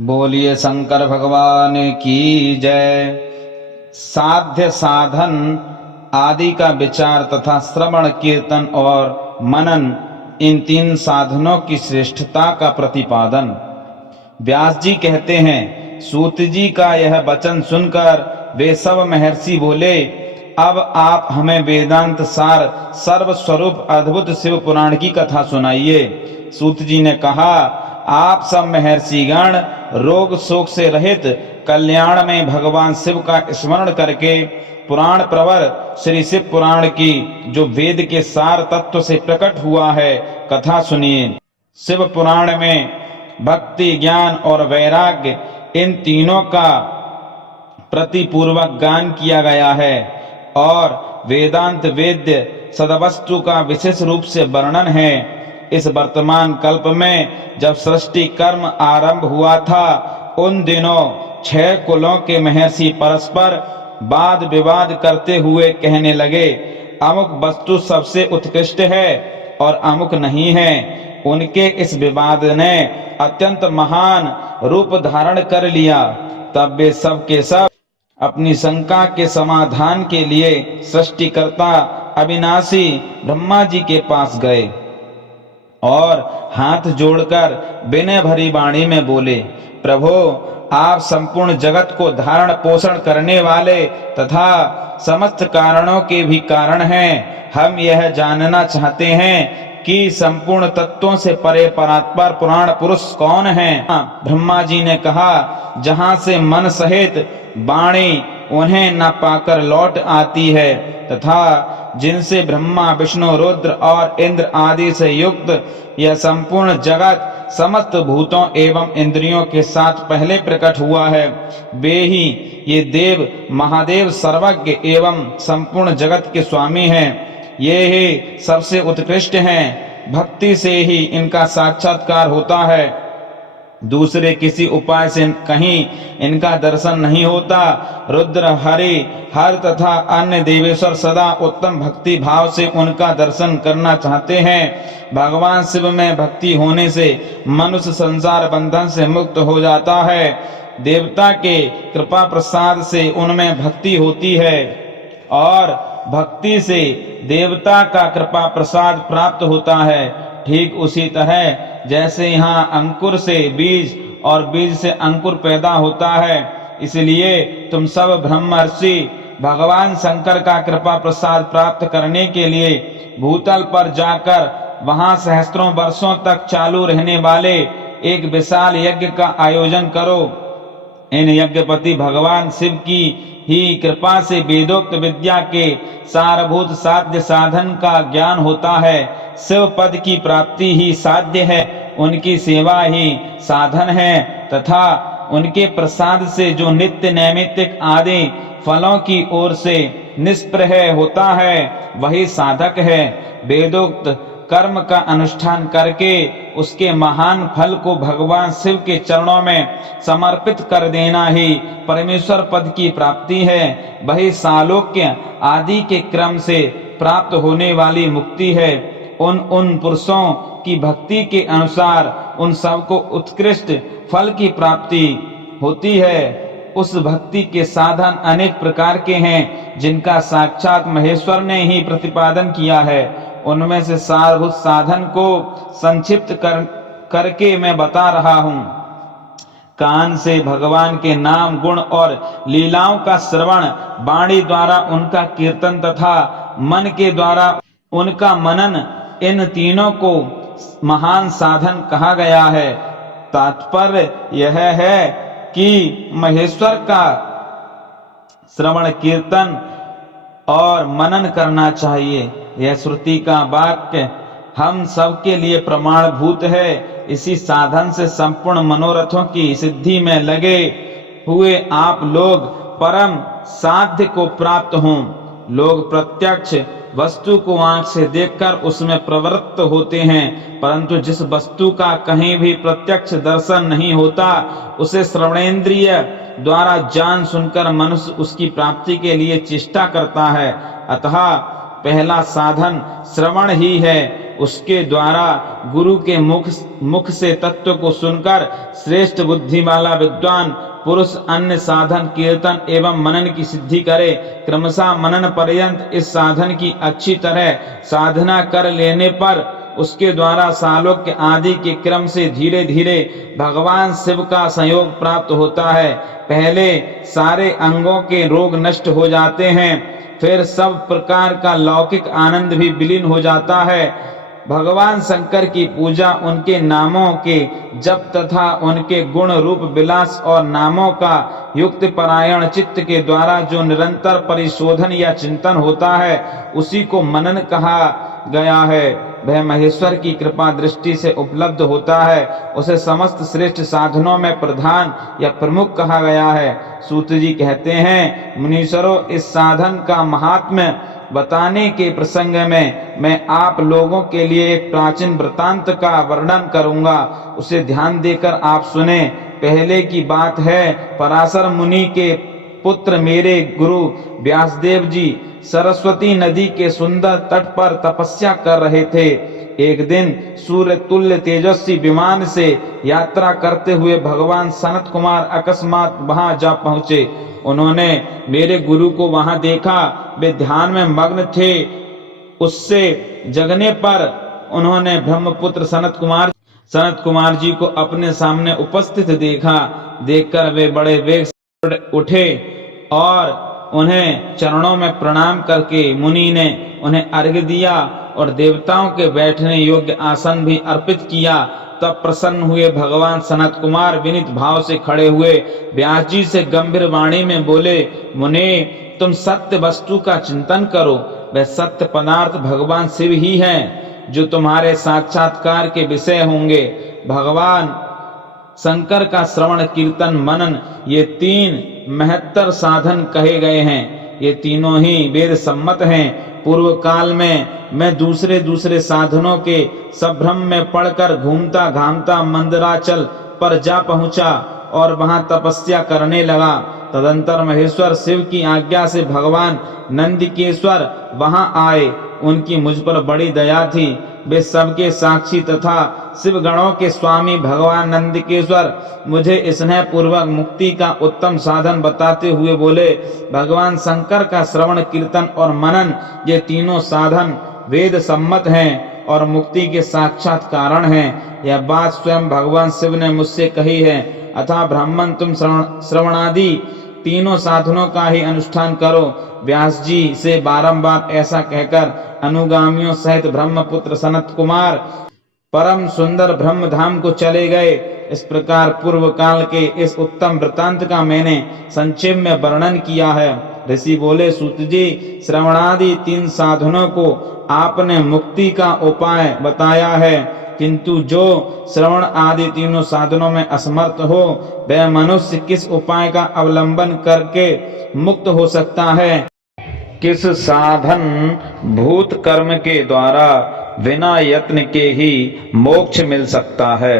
बोलिए शंकर भगवान की जय। साध्य साधन आदि का विचार तथा श्रवण कीर्तन और मनन, इन तीन साधनों की श्रेष्ठता का प्रतिपादन। व्यास जी कहते हैं, सूत जी का यह वचन सुनकर वे सब महर्षि बोले, अब आप हमें वेदांत सार सर्वस्वरूप अद्भुत शिव पुराण की कथा सुनाइए। सूत जी ने कहा, आप सब महर्षिगण रोग शोक से रहित कल्याण में भगवान शिव का स्मरण करके पुराण प्रवर श्री शिव पुराण की, जो वेद के सार तत्व से प्रकट हुआ है, कथा सुनिए। शिव पुराण में भक्ति, ज्ञान और वैराग्य, इन तीनों का प्रतिपूर्वक गान किया गया है और वेदांत वेद्य सदवस्तु का विशेष रूप से वर्णन है। इस वर्तमान कल्प में जब सृष्टि कर्म आरंभ हुआ था, उन दिनों 6 कुलों के महर्षि परस्पर वाद विवाद करते हुए कहने लगे, अमुक वस्तु सबसे उत्कृष्ट है और अमुक नहीं है। उनके इस विवाद ने अत्यंत महान रूप धारण कर लिया। तब वे सब के सब अपनी शंका के समाधान के लिए सृष्टिकर्ता अविनाशी ब्रह्मा जी के पास गए और हाथ जोड़कर विनय भरी वाणी में बोले, प्रभो, आप संपूर्ण जगत को धारण पोषण करने वाले तथा समस्त कारणों के भी कारण हैं। हम यह जानना चाहते हैं कि संपूर्ण तत्वों से परे परात्पर पुराण पुरुष कौन है। ब्रह्मा जी ने कहा, जहां से मन सहित वाणी उन्हें न पाकर लौट आती है तथा जिनसे ब्रह्मा विष्णु रुद्र और इंद्र आदि से युक्त यह संपूर्ण जगत समस्त भूतों एवं इंद्रियों के साथ पहले प्रकट हुआ है, वे ही ये देव महादेव सर्वज्ञ एवं संपूर्ण जगत के स्वामी हैं। ये ही सबसे उत्कृष्ट हैं। भक्ति से ही इनका साक्षात्कार होता है, दूसरे किसी उपाय से कहीं इनका दर्शन नहीं होता। रुद्र, हरि, हर तथा अन्य देवेश्वर सदा उत्तम भक्ति भाव से उनका दर्शन करना चाहते हैं। भगवान शिव में भक्ति होने से मनुष्य संसार बंधन से मुक्त हो जाता है। देवता के कृपा प्रसाद से उनमें भक्ति होती है और भक्ति से देवता का कृपा प्रसाद प्राप्त होता है। ठीक उसी तरह जैसे यहाँ अंकुर से बीज और बीज से अंकुर पैदा होता है, इसलिए तुम सब ब्रह्मर्षि भगवान शंकर का कृपा प्रसाद प्राप्त करने के लिए भूतल पर जाकर वहां सहस्त्रों वर्षों तक चालू रहने वाले एक विशाल यज्ञ का आयोजन करो। इन यज्ञपति भगवान शिव की ही कृपा से वेदोक्त विद्या के सारभूत साध्य साधन का ज्ञान होता है। शिव पद की प्राप्ति ही साध्य है, उनकी सेवा ही साधन है तथा उनके प्रसाद से जो नित्य नैमित्तिक आदि फलों की ओर से निष्प्रह होता है, वही साधक है। वेदोक्त कर्म का अनुष्ठान करके उसके महान फल को भगवान शिव के चरणों में समर्पित कर देना ही परमेश्वर पद की प्राप्ति है। वही सालोक्य आदि के क्रम से प्राप्त होने वाली मुक्ति है। उन पुरुषों की भक्ति के अनुसार उन सबको उत्कृष्ट फल की प्राप्ति होती है। उस भक्ति के साधन अनेक प्रकार के हैं, जिनका साक्षात महेश्वर ने ही प्रतिपादन किया है। उनमें से सारभूत साधन को संक्षिप्त करके मैं बता रहा हूँ। कान से भगवान के नाम गुण और लीलाओं का श्रवण, वाणी द्वारा उनका कीर्तन तथा मन के द्वारा उनका मनन, इन तीनों को महान साधन कहा गया है। तात्पर्य यह है कि महेश्वर का श्रवण कीर्तन और मनन करना चाहिए। यह श्रुति का वाक्य हम सबके लिए प्रमाणभूत है। इसी साधन से संपूर्ण मनोरथों की सिद्धि में लगे हुए आप लोग परम साध्य को प्राप्त हों। लोग प्रत्यक्ष वस्तु को आंख से देखकर उसमें प्रवृत्त होते हैं, परंतु जिस वस्तु का कहीं भी प्रत्यक्ष दर्शन नहीं होता, उसे श्रवणेन्द्रिय द्वारा जान सुनकर मनुष्य उसकी प्राप्ति के लिए चेष्टा करता है। अतः पहला साधन श्रवण ही है। उसके द्वारा गुरु के मुख से तत्व को सुनकर श्रेष्ठ बुद्धि वाला विद्वान पुरुष अन्य साधन कीर्तन एवं मनन की सिद्धि करे। क्रमशः मनन पर्यंत इस साधन की अच्छी तरह साधना कर लेने पर उसके द्वारा सालोक्य आदि के क्रम से धीरे धीरे भगवान शिव का संयोग प्राप्त होता है। पहले सारे अंगों के रोग नष्ट हो जाते हैं, फिर सब प्रकार का लौकिक आनंद भी विलीन हो जाता है। भगवान शंकर की पूजा, उनके नामों के जप तथा उनके गुण रूप विलास और नामों का युक्त परायण चित्त के द्वारा जो निरंतर परिशोधन या चिंतन होता है, उसी को मनन कहा गया है। वह महेश्वर की कृपा दृष्टि से उपलब्ध होता है, उसे समस्त श्रेष्ठ साधनों में प्रधान या प्रमुख कहा गया है। सूत जी कहते हैं, मुनीश्वरों, इस साधन का महात्म्य बताने के प्रसंग में मैं आप लोगों के लिए एक प्राचीन वृतांत का वर्णन करूंगा, उसे ध्यान देकर आप सुने। पहले की बात है, पराशर मुनि के पुत्र मेरे गुरु व्यासदेव जी सरस्वती नदी के सुंदर तट पर तपस्या कर रहे थे। एक दिन सूर्य तुल्य तेजस्वी विमान से यात्रा करते हुए भगवान सनत कुमार अकस्मात वहां जा पहुंचे। उन्होंने मेरे गुरु को वहां देखा, वे ध्यान में मग्न थे। उससे जगने पर उन्होंने ब्रह्मपुत्र सनत कुमार जी को अपने सामने उपस्थित देखा। देखकर वे बड़े वेग से उठे और उन्हें चरणों में प्रणाम करके मुनि ने उन्हें अर्घ्य दिया और देवताओं के बैठने योग्य आसन भी अर्पित किया। तब प्रसन्न हुए भगवान सनत कुमार विनीत भाव से खड़े हुए व्यास जी से गंभीर वाणी में बोले, मुने, तुम सत्य वस्तु का चिंतन करो। वह सत्य पदार्थ भगवान शिव ही हैं, जो तुम्हारे साक्षात्कार के विषय होंगे। भगवान शंकर का श्रवण कीर्तन मनन, ये तीन महत्तर साधन कहे गए हैं। ये तीनों ही वेद सम्मत हैं। पूर्व काल में मैं दूसरे साधनों के संभ्रम में पड़कर घूमता घामता मंदराचल पर जा पहुंचा और वहां तपस्या करने लगा। तदंतर महेश्वर शिव की आज्ञा से भगवान नंदिकेश्वर वहां आए। उनकी मुझ पर बड़ी दया थी। वे सबके साक्षी तथा शिव गणों के स्वामी भगवान नंदिकेश्वर मुझे स्नेह पूर्वक मुक्ति का उत्तम साधन बताते हुए बोले, भगवान शंकर का श्रवण कीर्तन और मनन, ये तीनों साधन वेद सम्मत हैं और मुक्ति के साक्षात कारण हैं। यह बात स्वयं भगवान शिव ने मुझसे कही है। अतः ब्राह्मण, तुम श्रवणादि तीनों साधनों का ही अनुष्ठान करो। व्यास जी से बारंबार ऐसा कहकर अनुगामियों सहित ब्रह्मपुत्र सनत कुमार परम सुंदर ब्रह्म धाम को चले गए। इस प्रकार पूर्व काल के इस उत्तम वृतांत का मैंने संक्षेप में वर्णन किया है। ऋषि बोले, सूत जी, श्रवणादि तीन साधनों को आपने मुक्ति का उपाय बताया है, किंतु जो श्रवण आदि तीनों साधनों में असमर्थ हो, वह मनुष्य किस उपाय का अवलंबन करके मुक्त हो सकता है? किस साधन भूत कर्म के द्वारा बिना यत्न के ही मोक्ष मिल सकता है?